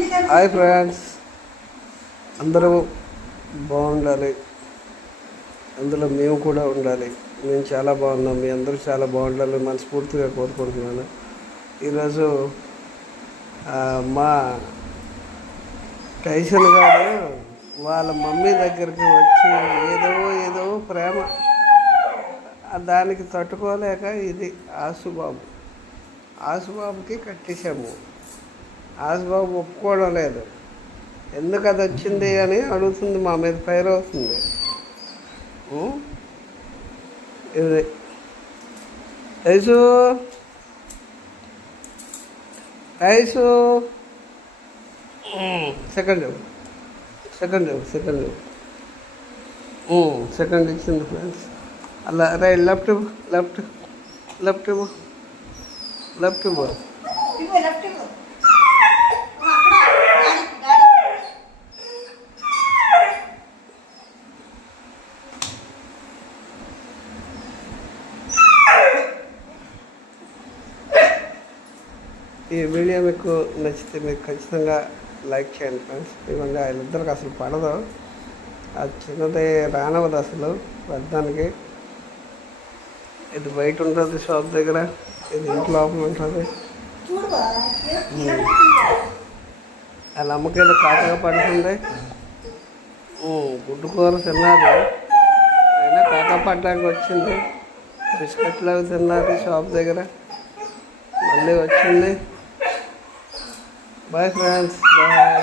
Hi friends, అందరూ బాగుండాలి, అందులో మేము కూడా ఉండాలి. మేము చాలా బాగున్నాం, మీ అందరూ చాలా బాగుండాలి మనస్ఫూర్తిగా కోరుకుంటున్నాను. ఈరోజు మా టైసన్ గారు వాళ్ళ మమ్మీ దగ్గరికి వచ్చి ఏదో ప్రేమ, దానికి తట్టుకోలేక ఇది ఆసుబాబుకి కట్టేశాము. ఆసుబాబు ఒప్పుకోవడం లేదు. ఎందుకు అది వచ్చింది అని అడుగుతుంది, మా మీద ఫైర్ అవుతుంది. ఇది ఐసు ఐసు సెకండ్ ఇచ్చింది ఫ్రెండ్స్. అలా రైట్ లెఫ్ట్ ఈ వీడియో మీకు నచ్చితే మీరు ఖచ్చితంగా లైక్ చేయండి ఫ్రెండ్స్. ఇవన్నీ వీళ్ళిద్దరికి అసలు పడదు. అది చిన్నది రానవదు అసలు పెద్దానికి. ఇది బయట ఉంటుంది షాప్ దగ్గర, ఇది ఇంటి లోపల ఉంటుంది. వాళ్ళ అమ్మకి ఏదో కాకగా పడుతుంది. గుడ్డు కూర తిన్నది, అయినా కాకా పడడానికి వచ్చింది. బిస్కెట్లు అవి తిన్నది షాప్ దగ్గర, మళ్ళీ వచ్చింది. Bye friends, bye.